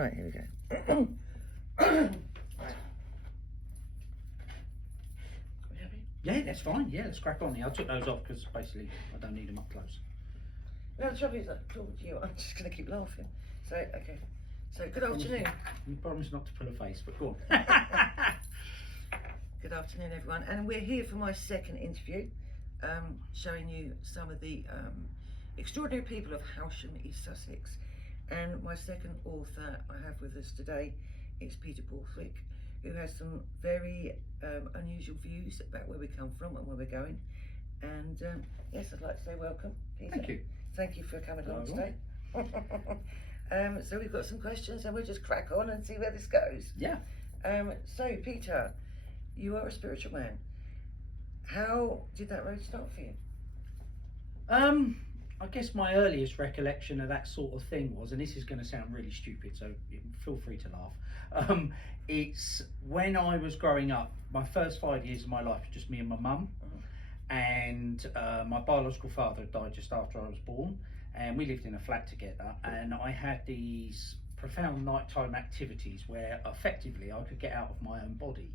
Right, here we go. Yeah, that's fine. Yeah, let's crack on. Yeah, I took those off because basically I don't need them up close. No, the trouble is that talking to you, I'm just going to keep laughing. So, okay. So, good afternoon. You promise not to pull a face, but go on. Good afternoon, everyone. And we're here for my second interview, showing you some of the extraordinary people of Howsham, East Sussex. And my second author I have with us today is Peter Borthwick, who has some very unusual views about where we come from and where we're going. And yes, I'd like to say welcome, Peter. Thank you. Thank you for coming along today. So we've got some questions and we'll just crack on and see where this goes. Yeah. So Peter, you are a spiritual man. How did that road start for you? I guess my earliest recollection of that sort of thing was, and this is going to sound really stupid, so feel free to laugh. It's when I was growing up, my first 5 years of my life was just me and my mum. And my biological father died just after I was born, and we lived in a flat together, and I had these profound nighttime activities where effectively I could get out of my own body.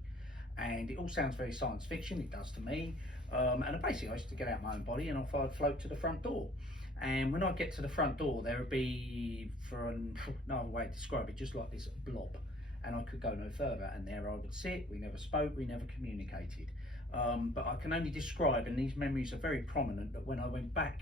And it all sounds very science fiction, it does to me, and basically I used to get out of my own body and I'd float to the front door. And when I get to the front door, there would be, for another way to describe it, just like this blob, and I could go no further, and there I would sit. We never spoke, we never communicated. But I can only describe, and these memories are very prominent, that when I went back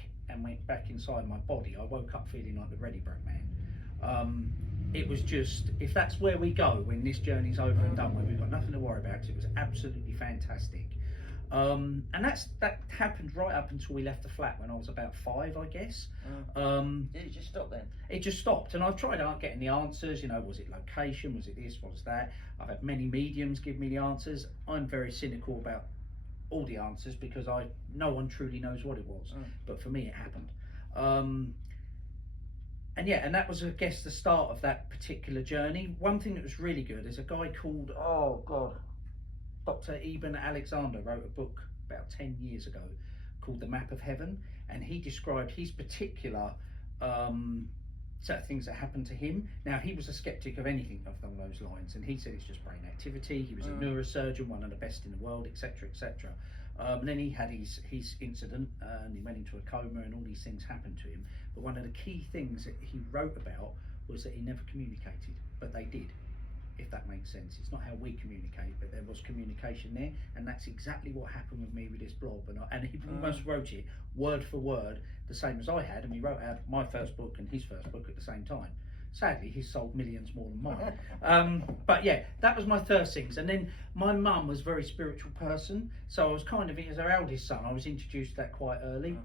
inside my body, I woke up feeling like the Ready Break Man. It was just, if that's where we go when this journey's over and done with, we've got nothing to worry about. It was absolutely fantastic. And that happened right up until we left the flat when I was about 5, I guess. Did it just stop then? It just stopped, and I've tried out getting the answers, you know, was it location, was it this, was that? I've had many mediums give me the answers. I'm very cynical about all the answers because no one truly knows what it was, but for me it happened. And yeah, and that was, I guess, the start of that particular journey. One thing that was really good is a guy called, Dr. Ibn Alexander wrote a book about 10 years ago called The Map of Heaven, and he described his particular set of things that happened to him. Now, he was a skeptic of anything along those lines, and he said it's just brain activity. He was a neurosurgeon, one of the best in the world, etc., etc. And then he had his incident, and he went into a coma, and all these things happened to him. But one of the key things that he wrote about was that he never communicated, but they did, if that makes sense. It's not how we communicate, but there was communication there, and that's exactly what happened with me with this blob. And he almost wrote it word for word the same as I had, and we wrote out my first book and his first book at the same time. Sadly, he's sold millions more than mine. But yeah, that was my first things. And then my mum was a very spiritual person, so I was kind of, as her eldest son, I was introduced to that quite early.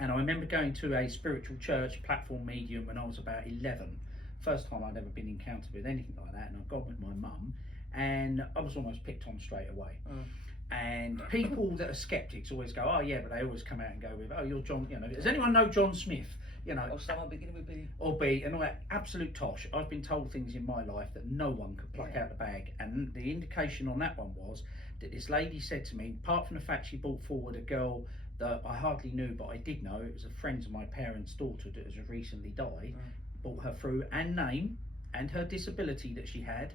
And I remember going to a spiritual church platform medium when I was about 11. First time I'd ever been encountered with anything like that, and I'd gone with my mum, and I was almost picked on straight away. And people that are skeptics always go, oh yeah, but they always come out and go with, oh, you're John, you know, does anyone know John Smith? You know, or someone beginning with B. Or B, and all that absolute tosh. I've been told things in my life that no one could pluck out the bag, and the indication on that one was that this lady said to me, apart from the fact she brought forward a girl that I hardly knew, but I did know, it was a friend of my parents' daughter that has recently died, brought her through, and name, and her disability that she had,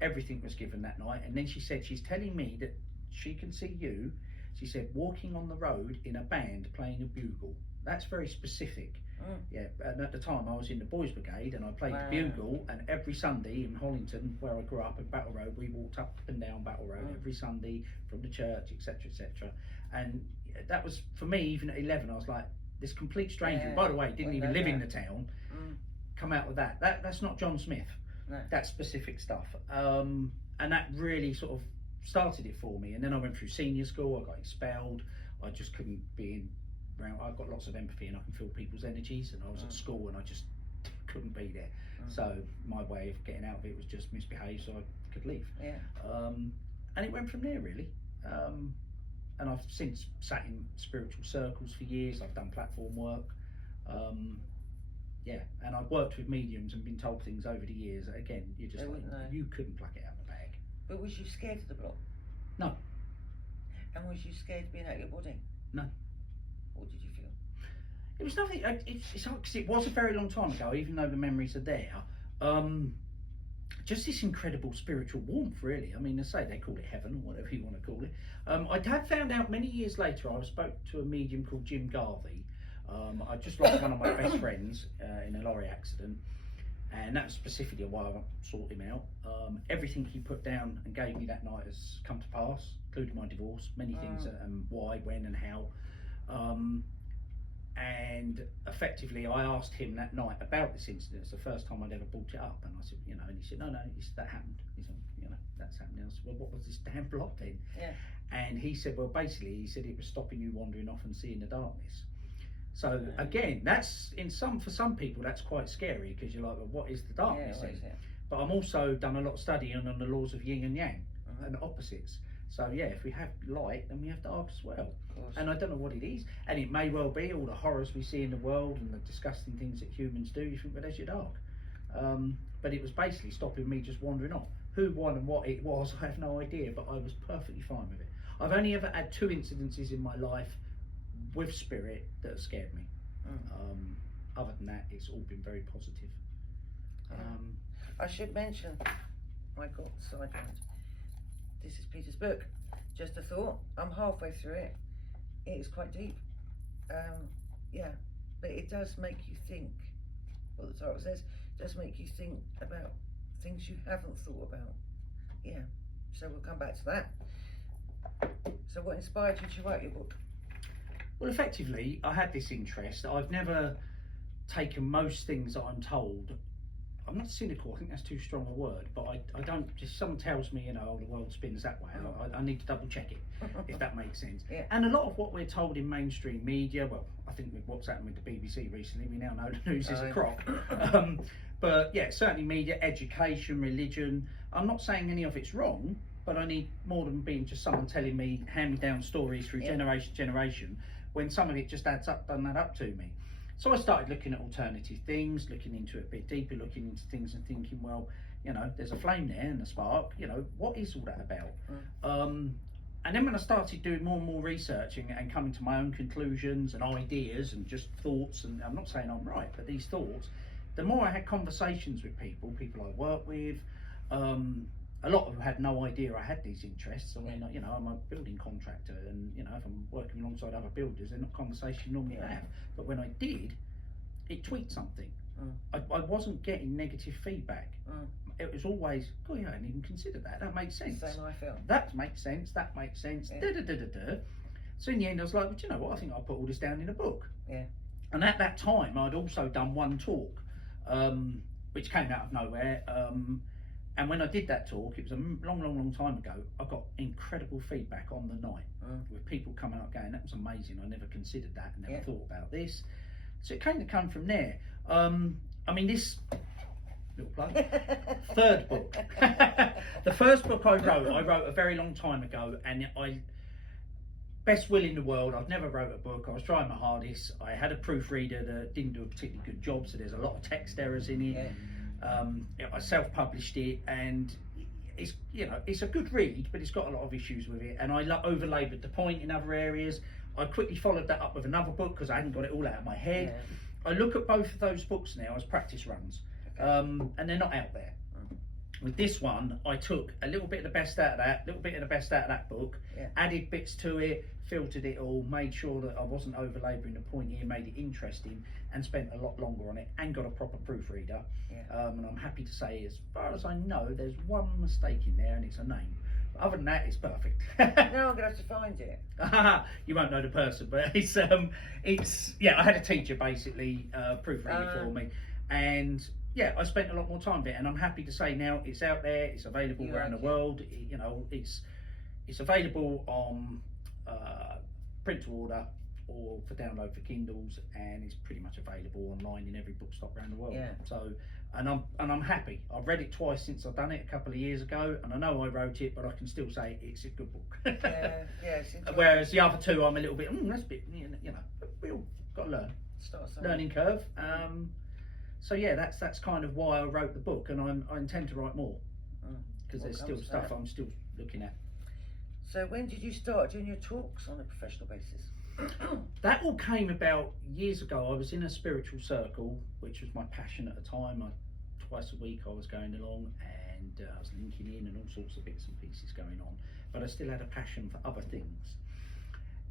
everything was given that night. And then she said, she's telling me that she can see you, she said, walking on the road in a band playing a bugle. That's very specific. Yeah, and at the time I was in the Boys Brigade and I played the bugle, and every Sunday in Hollington, where I grew up in Battle Road, we walked up and down Battle Road every Sunday from the church, etc., etc. And that was, for me, even at 11, I was like, this complete stranger, who, by the way, didn't even live in the town, come out with that. That's not John Smith. No. That's specific stuff. And that really sort of started it for me. And then I went through senior school, I got expelled, I just couldn't be in around. I've got lots of empathy and I can feel people's energies, and I was at school and I just couldn't be there. So my way of getting out of it was just misbehave so I could leave. And it went from there really. And I've since sat in spiritual circles for years. I've done platform work. And I've worked with mediums and been told things over the years that, again, you just like, you couldn't pluck it out of the bag. But was you scared of the blob? No. And was you scared of being out of your body? No. What did you feel? It was nothing. It's hard because it was a very long time ago, even though the memories are there. just this incredible spiritual warmth, really. I mean, they say they call it heaven or whatever you want to call it. I had found out many years later. I spoke to a medium called Jim Garvey. I just lost one of my best friends in a lorry accident, and that's specifically why I sought him out. Everything he put down and gave me that night has come to pass, including my divorce, many things, why, when, and how. And effectively, I asked him that night about this incident. It's the first time I'd ever brought it up, and I said, you know, and he said, no, that happened. He said, you know, that's happened. And I said, well, what was this damn block then? Yeah. And he said, well, basically, he said it was stopping you wandering off and seeing the darkness. So again, that's for some people, that's quite scary, because you're like, well, what is the darkness? Yeah, but I'm also done a lot of studying on the laws of yin and yang and opposites. So yeah, if we have light, then we have dark as well. And I don't know what it is. And it may well be all the horrors we see in the world and the disgusting things that humans do. You think, well, there's your dark. But it was basically stopping me just wandering off. Who won and what it was, I have no idea, but I was perfectly fine with it. I've only ever had 2 incidences in my life with spirit that have scared me. Other than that, it's all been very positive. I should mention, my God, sidetracked. This is Peter's book. Just a thought. I'm halfway through it. It is quite deep. Yeah, but it does make you think. What the title says, does make you think about things you haven't thought about. Yeah. So we'll come back to that. So what inspired you to write your book? Well, effectively, I had this interest. I've never taken most things that I'm told. I'm not cynical, I think that's too strong a word, but I don't, just someone tells me, you know, oh, the world spins that way, I need to double check it, if that makes sense. Yeah. And a lot of what we're told in mainstream media, well, I think with what's happened with the BBC recently, we now know the news is a crock. But yeah, certainly media, education, religion, I'm not saying any of it's wrong, but I need more than being just someone telling me hand-me-down stories through generation to generation, when some of it just doesn't add up to me. So I started looking at alternative things, looking into it a bit deeper, looking into things and thinking, well, you know, there's a flame there and a spark, you know, what is all that about? And then when I started doing more and more researching and coming to my own conclusions and ideas and just thoughts, and I'm not saying I'm right, but these thoughts, the more I had conversations with people I work with, a lot of them had no idea I had these interests. I mean, you know, I'm a building contractor, and you know, if I'm working alongside other builders, they're not conversations you normally have. But when I did, it tweaked something. I wasn't getting negative feedback. It was always, oh yeah, I hadn't even considered that. That makes sense. Same I feel. That makes sense. That makes sense. Da. So in the end, I was like, well, do you know what? I think I'll put all this down in a book. Yeah. And at that time, I'd also done one talk, which came out of nowhere. And when I did that talk, it was a long time ago, I got incredible feedback on the night with people coming up going, that was amazing, I never considered that, and never thought about this. So it came to come from there. I mean, this little plug, third book. The first book I wrote a very long time ago, and best will in the world, I've never wrote a book, I was trying my hardest. I had a proofreader that didn't do a particularly good job, so there's a lot of text errors in it. I self-published it, and it's, you know, it's a good read, but it's got a lot of issues with it, and I over-laboured the point in other areas. I quickly followed that up with another book because I hadn't got it all out of my head. I look at both of those books now as practice runs, and they're not out there. With this one, I took a little bit of the best out of that, that book, added bits to it, filtered it all, made sure that I wasn't over-labouring the point here, made it interesting, and spent a lot longer on it, and got a proper proofreader. And I'm happy to say, as far as I know, there's one mistake in there, and it's a name. But other than that, it's perfect. Now I'm going to have to find it. You won't know the person, but it's yeah, I had a teacher basically proofread it for me, and yeah, I spent a lot more time with it, and I'm happy to say now it's out there, it's available around the world. You know, it's available on print to order or for download for Kindles, and it's pretty much available online in every bookstop around the world. So, and I'm happy. I've read it twice since I've done it a couple of years ago, and I know I wrote it, but I can still say it's a good book. Whereas the other two, I'm a little bit, that's a bit, you know, we all got to learn. Learning curve. So yeah, that's kind of why I wrote the book, and I intend to write more, because there's still stuff I'm still looking at. So when did you start doing your talks on a professional basis? That all came about years ago. I was in a spiritual circle, which was my passion at the time. I twice a week I was going along, and I was linking in and all sorts of bits and pieces going on, but I still had a passion for other things,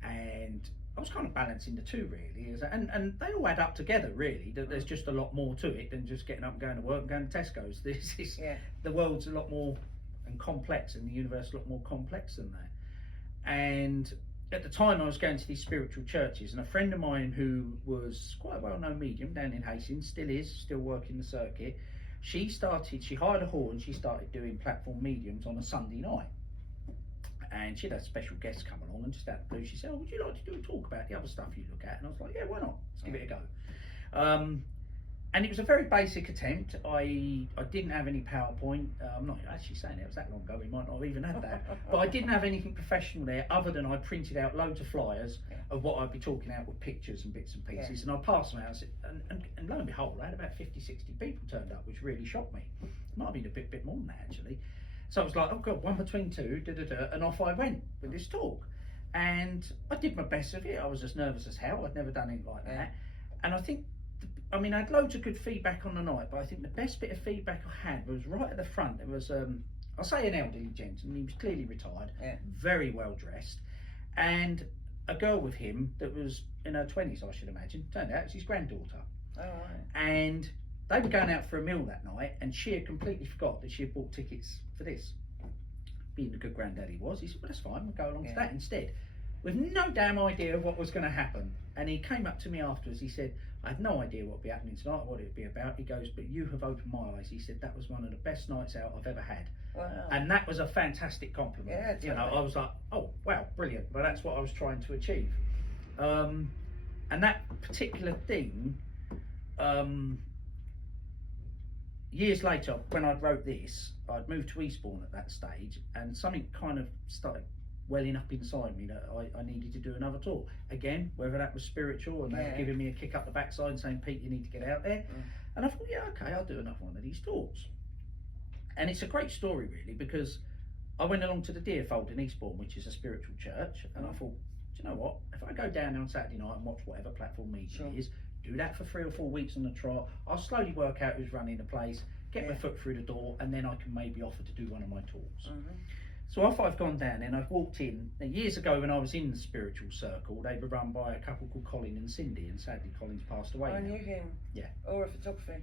and I was kind of balancing the two really, and they all add up together really. There's just a lot more to it than just getting up and going to work and going to Tesco's. This is the world's a lot more and complex, and the universe a lot more complex than that. And at the time I was going to these spiritual churches, and a friend of mine who was quite a well-known medium down in Hastings, still working the circuit, she hired a hall and she started doing platform mediums on a Sunday night. And she'd had special guests come along, and just out of the blue she said, "Oh, would you like to do a talk about the other stuff you look at?" And I was like, "Yeah, why not? Let's give it a go." And it was a very basic attempt. I didn't have any PowerPoint. I'm not actually saying it was that long ago, we might not have even had that. But I didn't have anything professional there other than I printed out loads of flyers of what I'd be talking about with pictures and bits and pieces, and I passed them out, and lo and behold, I had about 50, 60 people turned up, which really shocked me. It might have been a bit more than that actually. So I was like, oh God, one between two, and off I went with this talk. And I did my best of it. I was as nervous as hell. I'd never done it like that. And I think, I had loads of good feedback on the night, but I think the best bit of feedback I had was right at the front. There was, I'll say an elderly gentleman, he was clearly retired, very well dressed, and a girl with him that was in her 20s, I should imagine. Turned out it was his granddaughter. Oh, right. And they were going out for a meal that night, and she had completely forgot that she had bought tickets for this. Being the good granddad he was, he said, "Well, that's fine, we'll go along to that instead," with no damn idea of what was going to happen. And he came up to me afterwards, he said, "I had no idea what would be happening tonight, what it would be about." He goes, "But you have opened my eyes." He said, "That was one of the best nights out I've ever had." Wow. And that was a fantastic compliment. Yeah, totally. You know, I was like, oh wow, brilliant. But that's what I was trying to achieve. And that particular thing, years later, when I wrote this, I'd moved to Eastbourne at that stage, and something kind of started welling up inside me that I needed to do another talk. Again, whether that was spiritual and they were giving me a kick up the backside and saying, "Pete, you need to get out there." And I thought, yeah, okay, I'll do another one of these talks. And it's a great story really, because I went along to the Deerfold in Eastbourne, which is a spiritual church, and I thought, do you know what, if I go down there on Saturday night and watch whatever platform meeting it is, do that for 3 or 4 weeks on the trot, I'll slowly work out who's running the place, get my foot through the door, and then I can maybe offer to do one of my talks. So off I've gone down and I've walked in. Now, years ago when I was in the spiritual circle, they were run by a couple called Colin and Cindy, and sadly Colin's passed away. I now. knew him. Yeah. Or a photography.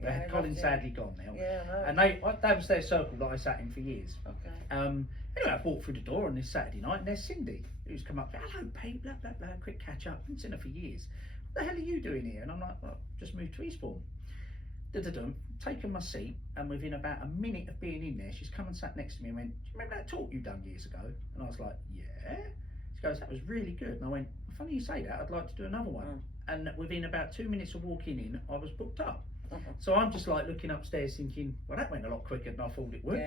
Yeah, Colin's sadly gone now. Yeah, I know. And that was their circle that I sat in for years. Okay. Anyway, I walked through the door on this Saturday night, and there's Cindy, who's come up, "Hello Pete, blah blah blah, quick catch up, haven't seen her for years. What the hell are you doing here?" And I'm like, "Well, just moved to Eastbourne." Taken my seat, and within about a minute of being in there, she's come and sat next to me and went, "Do you remember that talk you done years ago?" And I was like, "Yeah." She goes, "That was really good." And I went, "Funny you say that, I'd like to do another one." And within about 2 minutes of walking in, I was booked up. So I'm just like looking upstairs thinking, well, that went a lot quicker than I thought it would.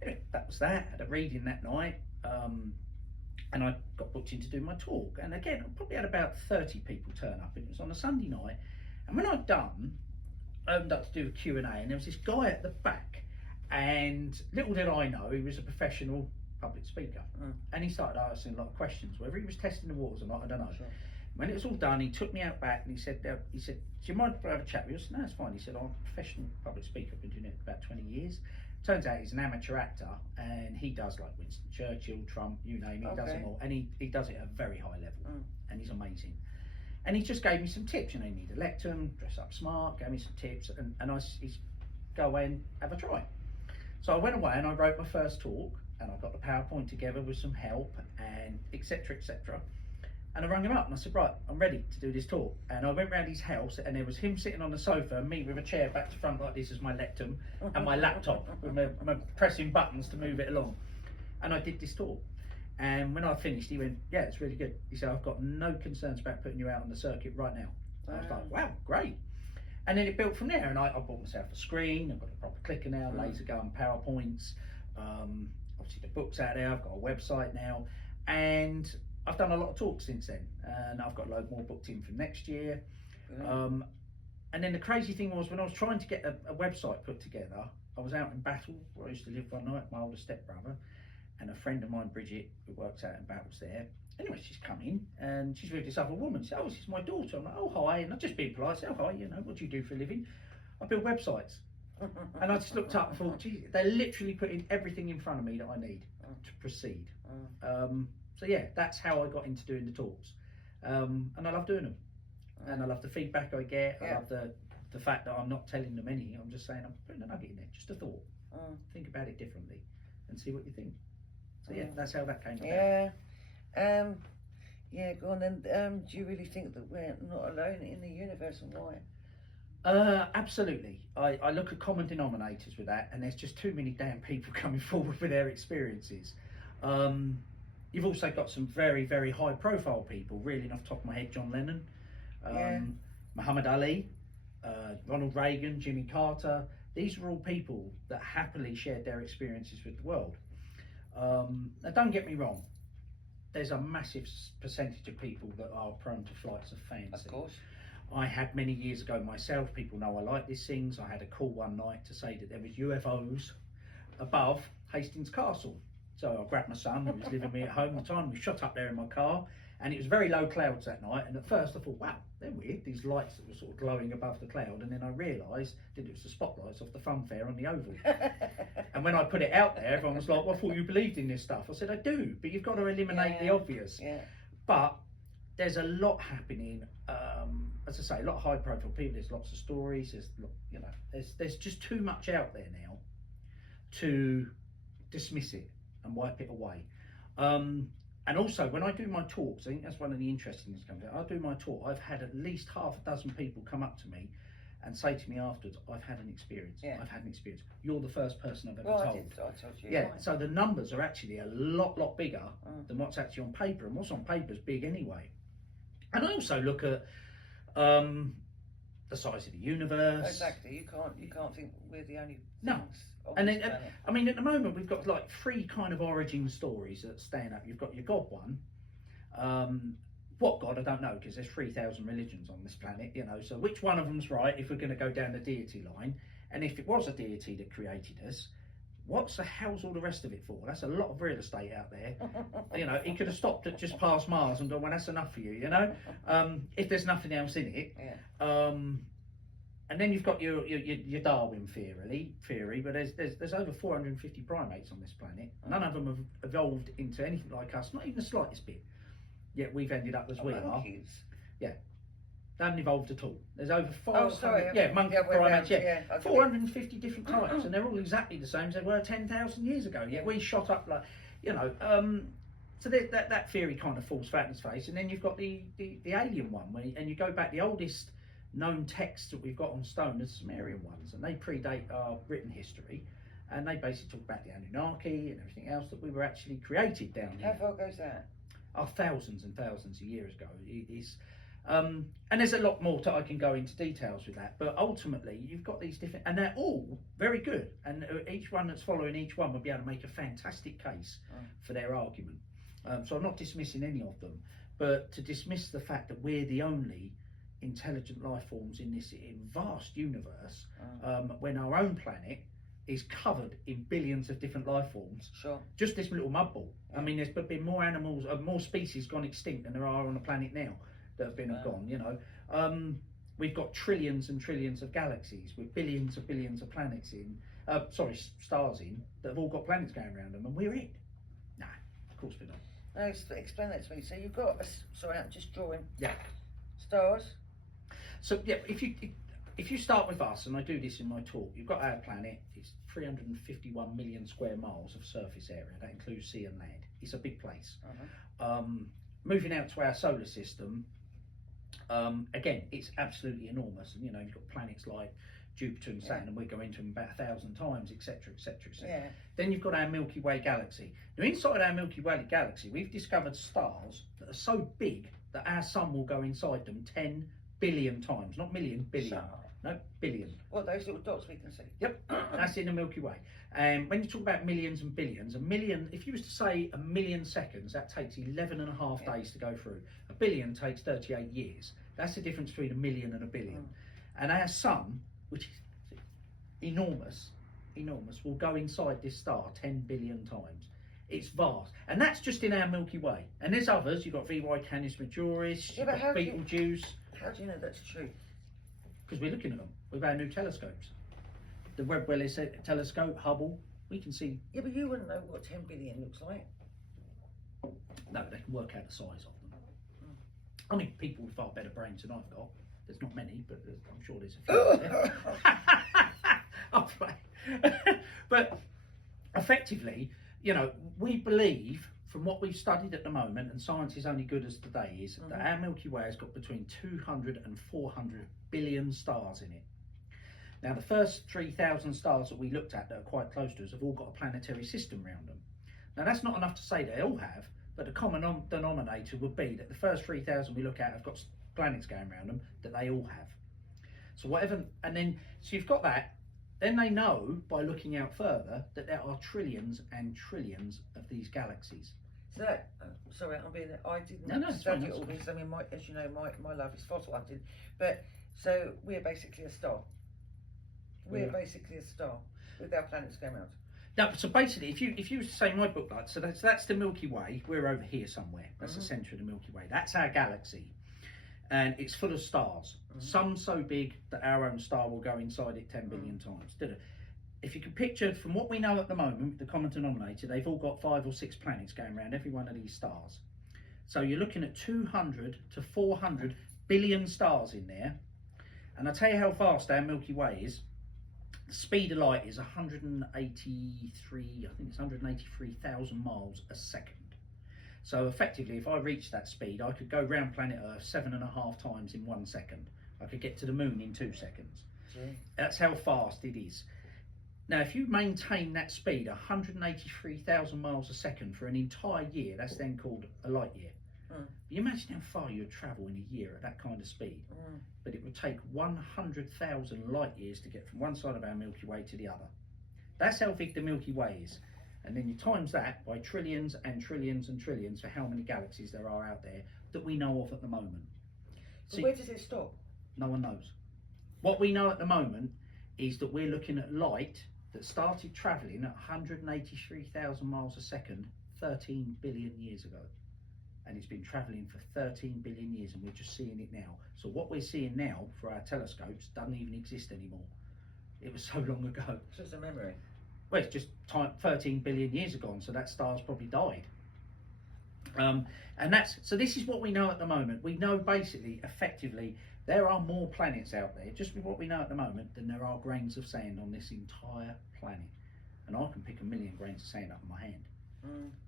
Anyway, that was that. I had a reading that night, and I got booked in to do my talk. And again, I probably had about 30 people turn up. It was on a Sunday night. And when I'd done, I opened up to do a Q&A, and there was this guy at the back, and little did I know he was a professional public speaker. And he started asking a lot of questions. Whether he was testing the waters or not, I don't know. When it was all done, he took me out back and he said, "Do you mind if I have a chat with you?" I said, "No, it's fine." He said, "I'm a professional public speaker. I've been doing it for about 20 years. Turns out he's an amateur actor, and he does like Winston Churchill, Trump, you name it, he does them all. And he does it at a very high level, and he's amazing. And he just gave me some tips. You know, you need a lectern, dress up smart, gave me some tips, and he's go away and have a try. So I went away and I wrote my first talk, and I got the PowerPoint together with some help, and etc. etc. And I rang him up and I said, "Right, I'm ready to do this talk." And I went round his house, and there was him sitting on the sofa and me with a chair back to front like this as my lectern, and my laptop with my pressing buttons to move it along. And I did this talk. And when I finished, he went, "Yeah, it's really good." He said, "I've got no concerns about putting you out on the circuit right now." I was like, wow, great. And then it built from there, and I bought myself a screen. I've got a proper clicker now, laser gun, PowerPoints. Obviously the book's out there. I've got a website now, and I've done a lot of talks since then, and I've got a load more booked in for next year. And then the crazy thing was, when I was trying to get a website put together, I was out in Battle, where I used to live one night, my older stepbrother, and a friend of mine, Bridget, who works out in Battle's there. Anyway, she's come in, and she's with this other woman. She said, "Oh, this is my daughter." I'm like, "Oh, hi," and I'm just being polite. I said, "Oh, hi, you know, what do you do for a living?" I build websites. And I just looked up and thought, geez, they're literally putting everything in front of me that I need to proceed. So yeah, that's how I got into doing the talks. And I love doing them. And I love the feedback I get. I love the fact that I'm not telling them anything. I'm just saying, I'm putting a nugget in there, just a thought. Think about it differently and see what you think. So yeah, that's how that came about. Yeah, go on then. Do you really think that we're not alone in the universe, and why? Absolutely. I look at common denominators with that, and there's just too many damn people coming forward with their experiences. You've also got some very, very high profile people, reeling off the top of my head, John Lennon, Muhammad Ali, Ronald Reagan, Jimmy Carter. These are all people that happily shared their experiences with the world. Now don't get me wrong, there's a massive percentage of people that are prone to flights of fancy. Of course. I had many years ago myself, people know I like these things, I had a call one night to say that there was UFOs above Hastings Castle. So I grabbed my son, who was living with me at home at the time, we shot up there in my car, and it was very low clouds that night, and at first I thought, wow, they're weird, these lights that were sort of glowing above the cloud, and then I realised that it was the spotlights off the funfair on the Oval. And when I put it out there, everyone was like, well, I thought you believed in this stuff. I said, I do, but you've got to eliminate the obvious. But there's a lot happening, as I say, a lot of high profile people, there's lots of stories, there's just too much out there now to dismiss it and wipe it away. And also, when I do my talks, I think that's one of the interesting things comes out. I do my talk, I've had at least half a dozen people come up to me and say to me afterwards, I've had an experience. I've had an experience. You're the first person I've ever told. I told you. Yeah, so the numbers are actually a lot bigger than what's actually on paper, and what's on paper is big anyway. And I also look at the size of the universe. Exactly. You can't think we're the only no. And then, I mean, at the moment we've got like three kind of origin stories that stand up. You've got your God one. What God, I don't know, because there's 3,000 religions on this planet, so which one of them's right if we're going to go down the deity line? And if it was a deity that created us, what's the hell's all the rest of it for? That's a lot of real estate out there. He could have stopped at just past Mars and gone, well, that's enough for you, if there's nothing else in it. And then you've got your Darwin theory, but there's over 450 primates on this planet. None of them have evolved into anything like us, not even the slightest bit. Yet we've ended up as we are. Yeah. They haven't evolved at all. There's over 400, monkey primates, 450 different types, and they're all exactly the same as they were 10,000 years ago. Yet we shot up like, so that theory kind of falls flat in its face. And then you've got the alien one, and you go back, the oldest known texts that we've got on stone are the Sumerian ones, and they predate our written history, and they basically talk about the Anunnaki and everything else, that we were actually created down here. How far goes that? Thousands and thousands of years ago. It is, and there's a lot more I can go into details with that, but ultimately you've got these different, and they're all very good, and each one that's following each one will be able to make a fantastic case for their argument. So I'm not dismissing any of them, but to dismiss the fact that we're the only intelligent life forms in this vast universe, when our own planet is covered in billions of different life forms. Sure. Just this little mud ball. I mean, there's been more animals, more species gone extinct than there are on the planet now that have been gone. We've got trillions and trillions of galaxies with billions of planets in, stars in, that have all got planets going around them, and we're it. Nah, of course we're not. No, explain that to me. So you've got, I'm just drawing. Yeah. Stars. So yeah, if you start with us, and I do this in my talk, you've got our planet. It's 351 million square miles of surface area. That includes sea and land. It's a big place. Moving out to our solar system, again, it's absolutely enormous. And you've got planets like Jupiter and Saturn, and we go into them about 1,000 times, etc., etc., etc. Yeah. Then you've got our Milky Way galaxy. Now, inside our Milky Way galaxy, we've discovered stars that are so big that our sun will go inside them 10 billion times, not million, billion. No, billion. What, those little dots we can see? Yep, that's in the Milky Way. And when you talk about millions and billions, a million, if you was to say a million seconds, that takes 11 and a half days to go through. A billion takes 38 years. That's the difference between a million and a billion. And our sun, which is enormous, will go inside this star 10 billion times. It's vast. And that's just in our Milky Way. And there's others. You've got VY Canis Majoris, you've got Betelgeuse. How do you know that's true? Because we're looking at them. with our new telescopes. The Webb telescope, Hubble, we can see. Yeah, but you wouldn't know what 10 billion looks like. No, they can work out the size of them. I mean, people with far better brains than I've got. There's not many, but I'm sure there's a few out there. But effectively, you know, we believe from what we've studied at the moment, and science is only good as today, is that our Milky Way has got between 200 and 400 billion stars in it. Now, the first 3,000 stars that we looked at that are quite close to us have all got a planetary system around them. Now, that's not enough to say they all have, but the common denominator would be that the first 3,000 we look at have got planets going around them, that they all have. So whatever, and then, so you've got that, then they know by looking out further that there are trillions and trillions of these galaxies. So that, sorry, I didn't study all this. I mean, as you know, my love is fossil hunting, but so we're basically a star. We're basically a star with our planets going around. No, so basically, if you say my book, like, so that's the Milky Way. We're over here somewhere. That's the centre of the Milky Way. That's our galaxy, and it's full of stars. Some so big that our own star will go inside it 10 billion times. If you can picture, from what we know at the moment, the common denominator, they've all got 5 or 6 planets going around every one of these stars. So you're looking at 200 to 400 billion stars in there. And I'll tell you how fast our Milky Way is. The speed of light is 183,000 miles a second. So effectively, if I reached that speed, I could go round planet Earth 7.5 times in 1 second. I could get to the moon in 2 seconds. That's how fast it is. Now, if you maintain that speed, 183,000 miles a second for an entire year, that's then called a light year. You imagine how far you would travel in a year at that kind of speed. But it would take 100,000 light years to get from one side of our Milky Way to the other. That's how big the Milky Way is. And then you times that by trillions and trillions and trillions for how many galaxies there are out there that we know of at the moment. So where does it stop? No one knows. What we know at the moment is that we're looking at light that started travelling at 183,000 miles a second 13 billion years ago. And it's been travelling for 13 billion years, and we're just seeing it now. So what we're seeing now for our telescopes doesn't even exist anymore. It was so long ago. It's just a memory. Well, it's just 13 billion years ago, so that star's probably died. And so this is what we know at the moment. We know basically, effectively, there are more planets out there, just with what we know at the moment, than there are grains of sand on this entire planet. And I can pick 1,000,000 grains of sand up in my hand.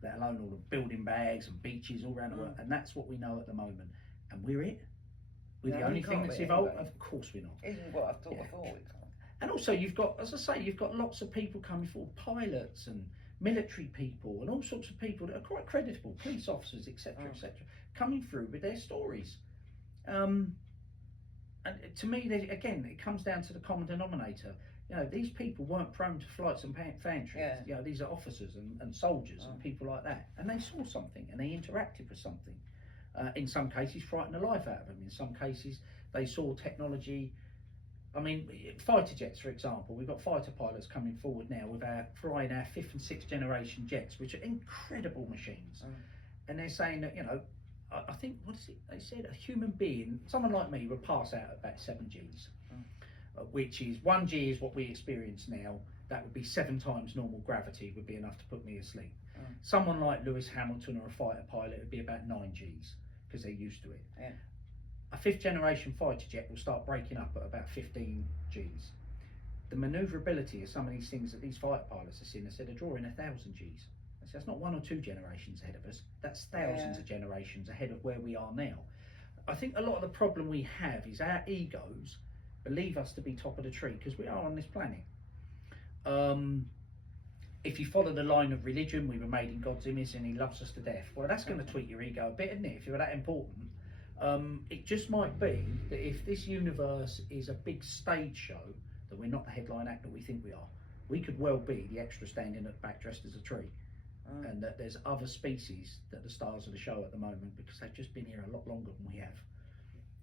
Let alone all the building bags and beaches all around the world, and that's what we know at the moment. And we're it. We're the only thing that's evolved. Anyway. Of course we're not. Isn't what I thought. I thought we can't. And also, you've got, as I say, you've got lots of people coming forward, pilots and military people, and all sorts of people that are quite creditable, police officers, etc., coming through with their stories. And to me, again, it comes down to the common denominator. You know, these people weren't prone to flights and pantries. You know, these are officers and soldiers and people like that. And they saw something and they interacted with something. In some cases, frightened the life out of them. In some cases, they saw technology. I mean, fighter jets, for example. We've got fighter pilots coming forward now with flying our 5th and 6th generation jets, which are incredible machines. And they're saying that, you know, I think, what is it? They said a human being, someone like me, would pass out at about 7 Gs. Which is 1 G is what we experience now. That would be 7 times normal gravity, would be enough to put me asleep. Someone like Lewis Hamilton or a fighter pilot would be about 9 Gs because they're used to it. A 5th generation fighter jet will start breaking up at about 15 Gs. The manoeuvrability of some of these things that these fighter pilots are seeing, they said they're drawing 1,000 Gs. That's not 1 or 2 generations ahead of us. That's thousands of generations ahead of where we are now. I think a lot of the problem we have is our egos believe us to be top of the tree because we are on this planet. If you follow the line of religion, we were made in God's image and he loves us to death. Well, that's going to tweak your ego a bit, isn't it, if you're that important? It just might be that if this universe is a big stage show, that we're not the headline act that we think we are. We could well be the extra standing at the back dressed as a tree. And that there's other species that are the stars of the show at the moment because they've just been here a lot longer than we have.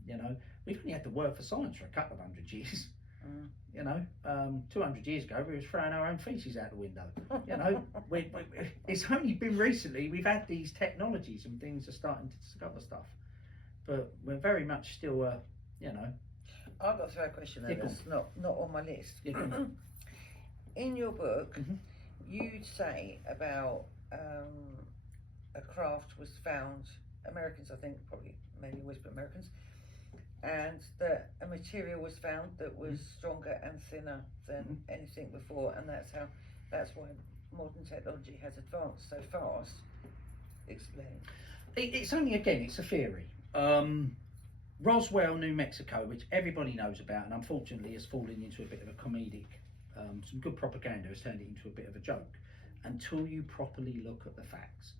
You know, we've only had to work for science for a couple of 100 years. You know, 200 years ago we was throwing our own feces out the window. You know, it's only been recently we've had these technologies and things are starting to discover stuff, but we're very much still, you know. I've got to throw a question Yeah, there go that's not on my list. Yeah, go on. In your book, Mhm. you'd say about a craft was found, Americans, I think, probably mainly Western Americans, and that a material was found that was stronger and thinner than anything before, and that's why modern technology has advanced so fast. Explain. It's only, again, it's a theory. Roswell, New Mexico, which everybody knows about, and unfortunately has fallen into a bit of a comedic, some good propaganda has turned it into a bit of a joke, until you properly look at the facts.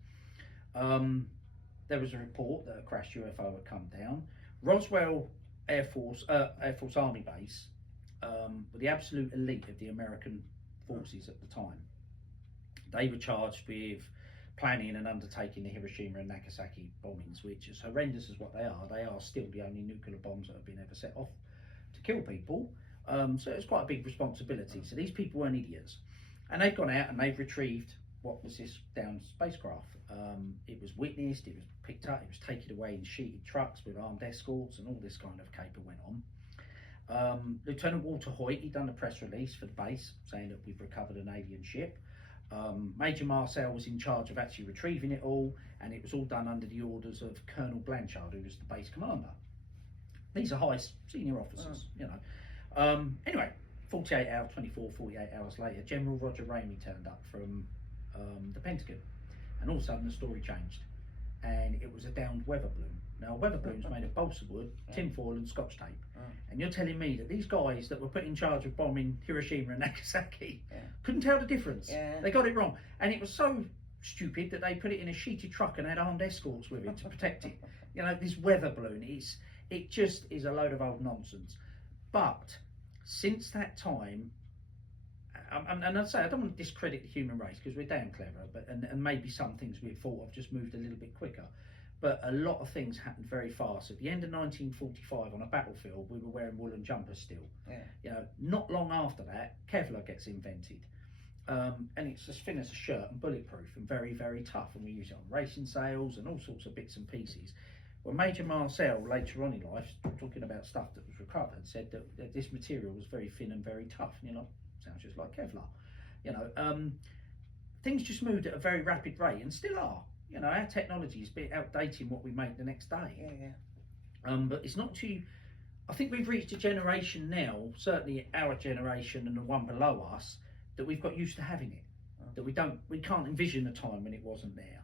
There was a report that a crashed UFO had come down. Roswell Air Force Army Base were the absolute elite of the American forces at the time. They were charged with planning and undertaking the Hiroshima and Nagasaki bombings, which, as horrendous as what they are still the only nuclear bombs that have been ever set off to kill people. So it's quite a big responsibility. So these people weren't idiots. And they've gone out and they've retrieved what was this downed spacecraft. It was witnessed, it was picked up, it was taken away in sheeted trucks with armed escorts, and all this kind of caper went on. Lieutenant Walter Hoyt, he'd done a press release for the base saying that we've recovered an alien ship. Major Marcel was in charge of actually retrieving it all, and it was all done under the orders of Colonel Blanchard, who was the base commander. These are high senior officers, you know. Anyway, 48 hours later, General Roger Ramey turned up from the Pentagon, and all of a sudden the story changed, and it was a downed weather balloon. Now, a weather balloon is made of balsa wood, tinfoil and scotch tape, and you're telling me that these guys that were put in charge of bombing Hiroshima and Nagasaki couldn't tell the difference. They got it wrong, and it was so stupid that they put it in a sheeted truck and had armed escorts with it to protect it. You know, this weather balloon it just is a load of old nonsense. But since that time, and I'd say I don't want to discredit the human race because we're damn clever, but and maybe some things we thought have just moved a little bit quicker. But a lot of things happened very fast. At the end of 1945, on a battlefield, we were wearing woolen jumpers still. You know, not long after that, Kevlar gets invented, and it's as thin as a shirt and bulletproof and very, very tough. And we use it on racing sails and all sorts of bits and pieces. Well, Major Marcel later on in life, talking about stuff that was recovered, said that this material was very thin and very tough. And you're like, sounds just like Kevlar. You know, things just moved at a very rapid rate and still are. You know, our technology is a bit outdating what we make the next day. But it's not too. I think we've reached a generation now, certainly our generation and the one below us, that we've got used to having it. That we can't envision a time when it wasn't there.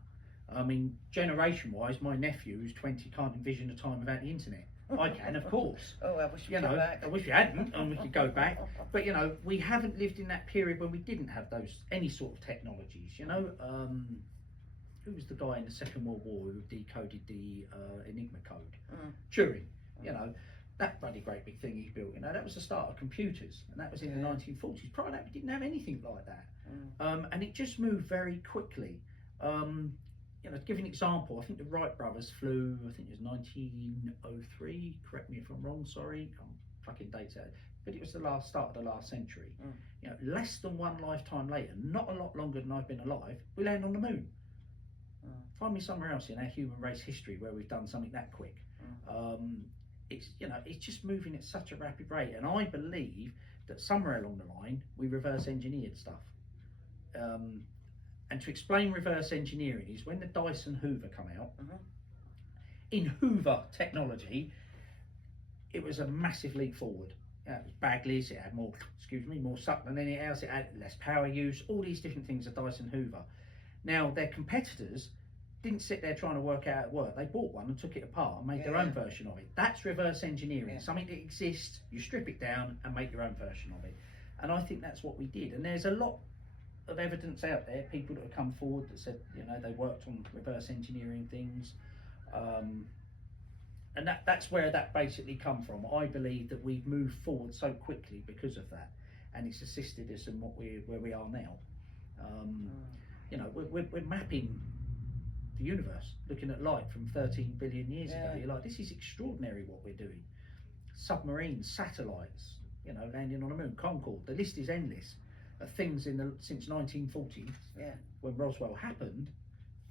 I mean, generation-wise, my nephew who's 20 can't envision a time without the internet. I can, of course. Oh, I wish we could go back. I wish we hadn't, and we could go back. But you know, we haven't lived in that period when we didn't have any sort of technologies. You know, who was the guy in the Second World War who decoded the Enigma code? Turing. You know, that bloody great big thing he built. You know, that was the start of computers, and that was in the 1940s. Prior to that, we didn't have anything like that, and it just moved very quickly. You know, to give an example, I think the Wright brothers flew, I think it was 1903, correct me if I'm wrong, sorry, I'm fucking dates out, but it was the start of the last century. You know, less than one lifetime later, not a lot longer than I've been alive, we land on the moon. Find me somewhere else in our human race history where we've done something that quick. It's, you know, it's just moving at such a rapid rate, and I believe that somewhere along the line we reverse engineered stuff. And to explain reverse engineering is when the Dyson Hoover come out, in Hoover technology, it was a massive leap forward. It was bagless, it had more suck than anything else, it had less power use, all these different things, the Dyson Hoover. Now, their competitors didn't sit there trying to work out how it worked. They bought one and took it apart and made their own version of it. That's reverse engineering. Something that exists, you strip it down and make your own version of it. And I think that's what we did. And there's a lot of evidence out there, people that have come forward that said, you know, they worked on reverse engineering things, and that's where that basically come from. I believe that we've moved forward so quickly because of that, and it's assisted us in where we are now. You know, we're mapping the universe, looking at light from 13 billion years ago. You're like, this is extraordinary what we're doing. Submarines, satellites, you know, landing on the moon, Concorde, the list is endless. Things since 1940, when Roswell happened,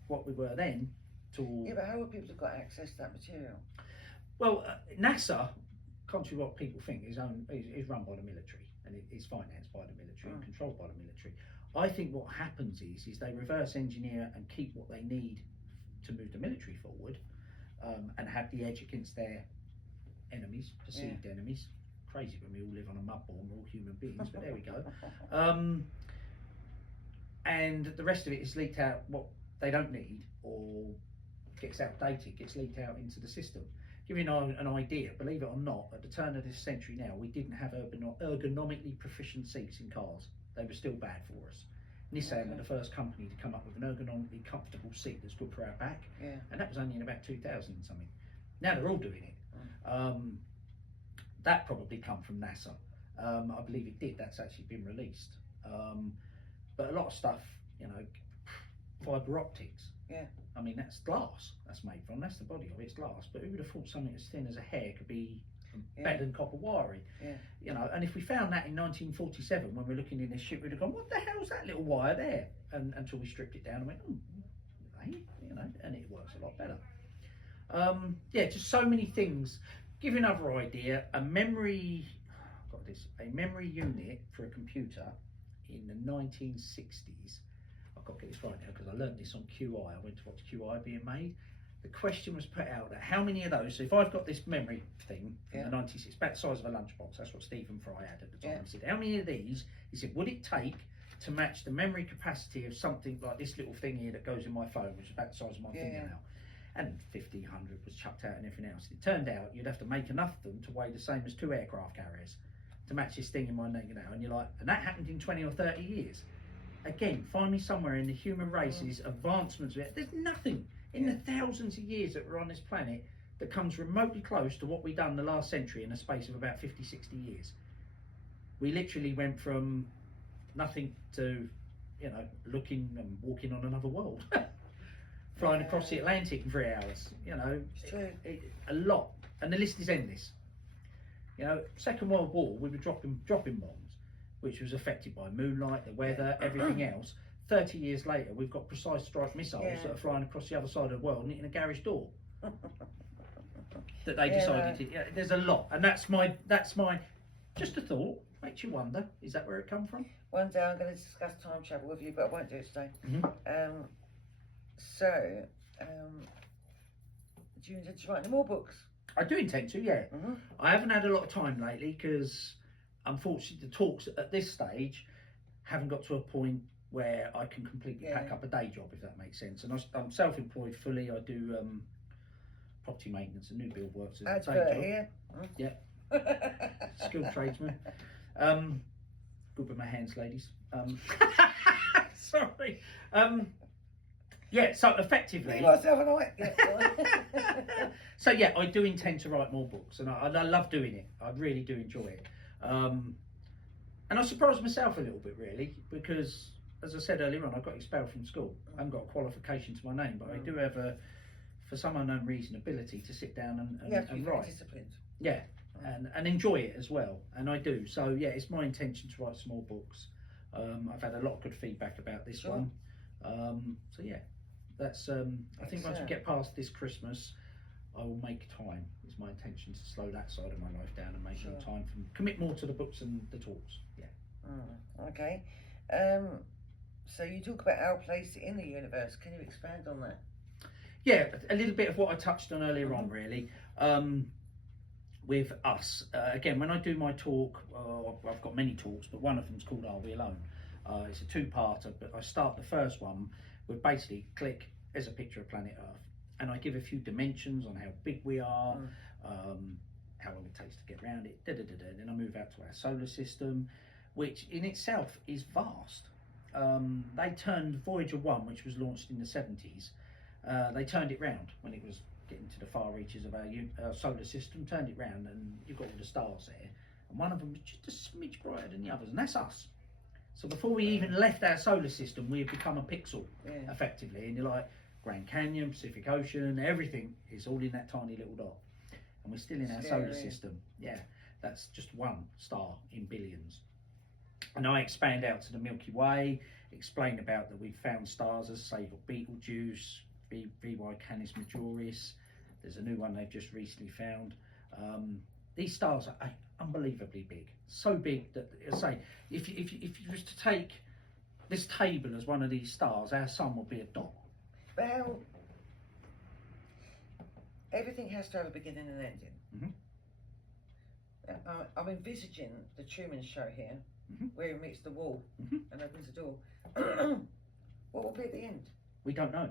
what we were then, to but how would people have got access to that material? Well, NASA contrary to what people think, is run by the military, and it is financed by the military and controlled by the military. I think what happens is they reverse engineer and keep what they need to move the military forward, and have the edge against their enemies, perceived enemies. Crazy when we all live on a mud ball, we're all human beings, but there we go. And the rest of it is leaked out what they don't need, or gets outdated, gets leaked out into the system. Give you an idea, believe it or not, at the turn of this century now, we didn't have ergonomically proficient seats in cars. They were still bad for us. Nissan were the first company to come up with an ergonomically comfortable seat that's good for our back, and that was only in about 2000 and something. Now they're all doing it. That probably come from NASA. I believe it did. That's actually been released. But a lot of stuff, you know, fibre optics. Yeah. I mean, that's glass. That's made from. That's the body of it. It's glass. But who would have thought something as thin as a hair could be better than copper wiring? Yeah. You know, and if we found that in 1947 when we're looking in this ship, we'd have gone, "What the hell's that little wire there?" And until we stripped it down and went, you know, and it works a lot better. Yeah, just so many things. Give you another idea. A memory unit for a computer in the 1960s. I've got to get this right now because I learned this on QI. I went to watch QI being made. The question was put out that how many of those, so if I've got this memory thing from the 96, about the size of a lunchbox, that's what Stephen Fry had at the time. He said, how many of these, he said, would it take to match the memory capacity of something like this little thing here that goes in my phone, which is about the size of my fingernail? And 50, 100 was chucked out and everything else. It turned out you'd have to make enough of them to weigh the same as 2 aircraft carriers to match this thing in my neck now. And you're like, and that happened in 20 or 30 years. Again, find me somewhere in the human race's advancements. There's nothing in the thousands of years that we're on this planet that comes remotely close to what we've done the last century in a space of about 50, 60 years. We literally went from nothing to, you know, looking and walking on another world. Flying across the Atlantic in 3 hours, you know, a lot, and the list is endless. You know, Second World War, we were dropping bombs, which was affected by moonlight, the weather, everything else. 30 years later, we've got precise strike missiles that are flying across the other side of the world and hitting a garage door. That they decided to. Yeah, there's a lot, and that's my. Just a thought. Makes you wonder. Is that where it come from? One day I'm going to discuss time travel with you, but I won't do it today. Do you intend to write any more books? I do intend to, yeah. I haven't had a lot of time lately because, unfortunately, the talks at this stage haven't got to a point where I can completely pack up a day job, if that makes sense. And I'm self-employed fully. I do property maintenance and new build works as a day job. Here. Yeah. Skilled tradesman. Good with my hands, ladies. Sorry. Yeah, so effectively. So yeah, I do intend to write more books, and I love doing it. I really do enjoy it. And I surprised myself a little bit, really, because, as I said earlier on, I got expelled from school. I haven't got a qualification to my name, but I do have for some unknown reason, ability to sit down and write. Disciplined. Yeah, and enjoy it as well, and I do. So yeah, it's my intention to write some more books. I've had a lot of good feedback about this one. So yeah. That's I think once we get past this Christmas, I will make time. It's my intention to slow that side of my life down and make more time commit more to the books and the talks. Yeah. Okay. So you talk about our place in the universe. Can you expand on that? Yeah, a little bit of what I touched on earlier on, really. With us, again, when I do my talk, I've got many talks, but one of them's called "Are We Alone?" It's a two-parter, but I start the first one with basically click as a picture of planet Earth, and I give a few dimensions on how big we are, how long it takes to get around it, then I move out to our solar system, which in itself is vast. They turned Voyager 1, which was launched in the 70s, they turned it round when it was getting to the far reaches of our solar system, turned it round, and you've got all the stars there, and one of them was just a smidge brighter than the others, and that's us. So before we even left our solar system, we had become a pixel, effectively. And you're like, Grand Canyon, Pacific Ocean, everything is all in that tiny little dot. And we're still in our solar system. Yeah, that's just one star in billions. And I expand out to the Milky Way, explain about that we've found stars, as I say, you've got Betelgeuse, VY Canis Majoris. There's a new one they've just recently found. these stars are unbelievably big, so big that, I say, if you was to take this table as one of these stars, our sun would be a dot. But how everything has to have a beginning and ending. I'm envisaging the Truman Show here, where he meets the wall and opens the door. What will be at the end? We don't know.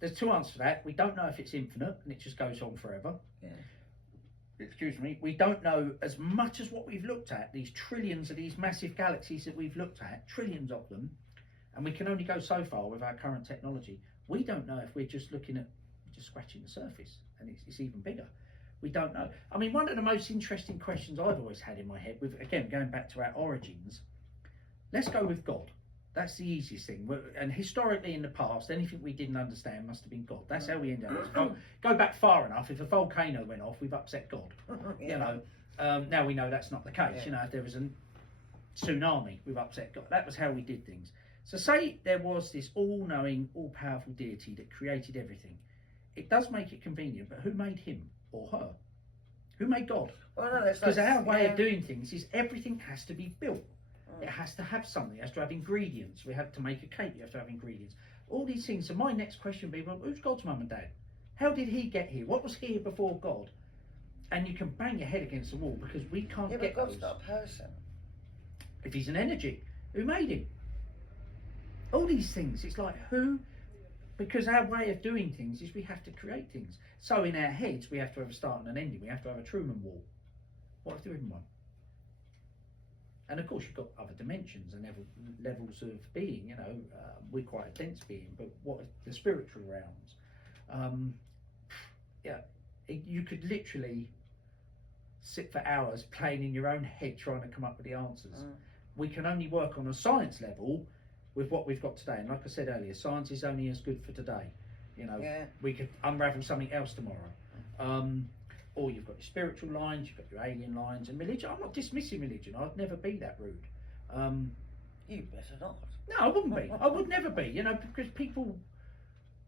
There's two answers to that. We don't know if it's infinite and it just goes on forever. Yeah. Excuse me. We don't know as much as what we've looked at, these trillions of these massive galaxies that we've looked at, trillions of them, and we can only go so far with our current technology. We don't know if we're just looking at, just scratching the surface, and it's even bigger. We don't know. I mean, one of the most interesting questions I've always had in my head, with, again, going back to our origins, let's go with God. That's the easiest thing. And historically in the past, anything we didn't understand must have been God. That's how we end up. Go back far enough, if a volcano went off, we've upset God. You know, now we know that's not the case. You know, if there was a tsunami, we've upset God. That was how we did things. So say there was this all-knowing, all-powerful deity that created everything. It does make it convenient, but who made him or her? Who made God? Well, no, because our way of doing things is everything has to be built. It has to have something. It has to have ingredients. We have to make a cake. You have to have ingredients. All these things. So my next question would be, well, who's God's mum and dad? How did he get here? What was here before God? And you can bang your head against the wall because we can't get God's those. not a person. If he's an energy, who made him? All these things. It's like who? Because our way of doing things is we have to create things. So in our heads, we have to have a start and an ending. We have to have a Truman wall. What if there isn't one? And of course, you've got other dimensions and levels of being. You know, we're quite a dense being, but what are the spiritual realms? You could literally sit for hours playing in your own head trying to come up with the answers. We can only work on a science level with what we've got today. And like I said earlier, science is only as good for today. You know, we could unravel something else tomorrow. Or you've got your spiritual lines, you've got your alien lines, and religion. I'm not dismissing religion. I'd never be that rude. You better not. No, I wouldn't be. I would never be. You know, because people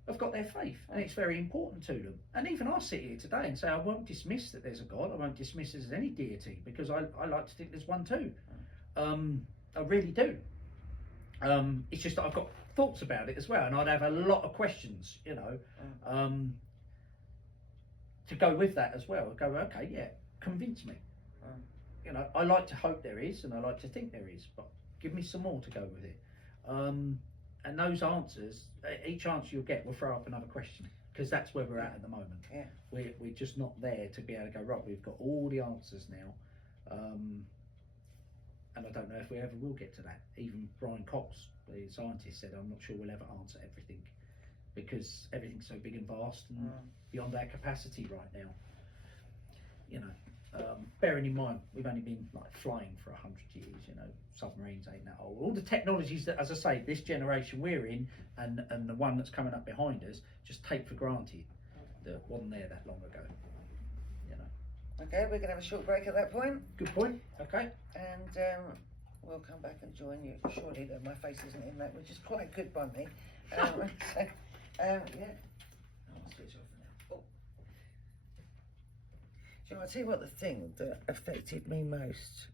have got their faith, and it's very important to them. And even I sit here today and say I won't dismiss that there's a God. I won't dismiss there's any deity because I like to think there's one too. I really do. It's just that I've got thoughts about it as well, and I'd have a lot of questions. You know. To go with that as well, go, okay, yeah, convince me. You know, I like to hope there is, and I like to think there is, but give me some more to go with it. And those answers, each answer you'll get will throw up another question, because that's where we're at the moment. Yeah. We're just not there to be able to go, right, we've got all the answers now. And I don't know if we ever will get to that. Even Brian Cox, the scientist, said, I'm not sure we'll ever answer everything, because everything's so big and vast and beyond our capacity right now. You know, bearing in mind we've only been like flying for 100 years. You know, submarines ain't that old. All the technologies that, as I say, this generation we're in and the one that's coming up behind us just take for granted that wasn't there that long ago. You know. Okay, we're gonna have a short break at that point. Good point. Okay. And we'll come back and join you. Surely that my face isn't in that, which is quite good by me. Yeah. I'll switch off now. Oh. Do you know, I'll tell you what the thing that affected me most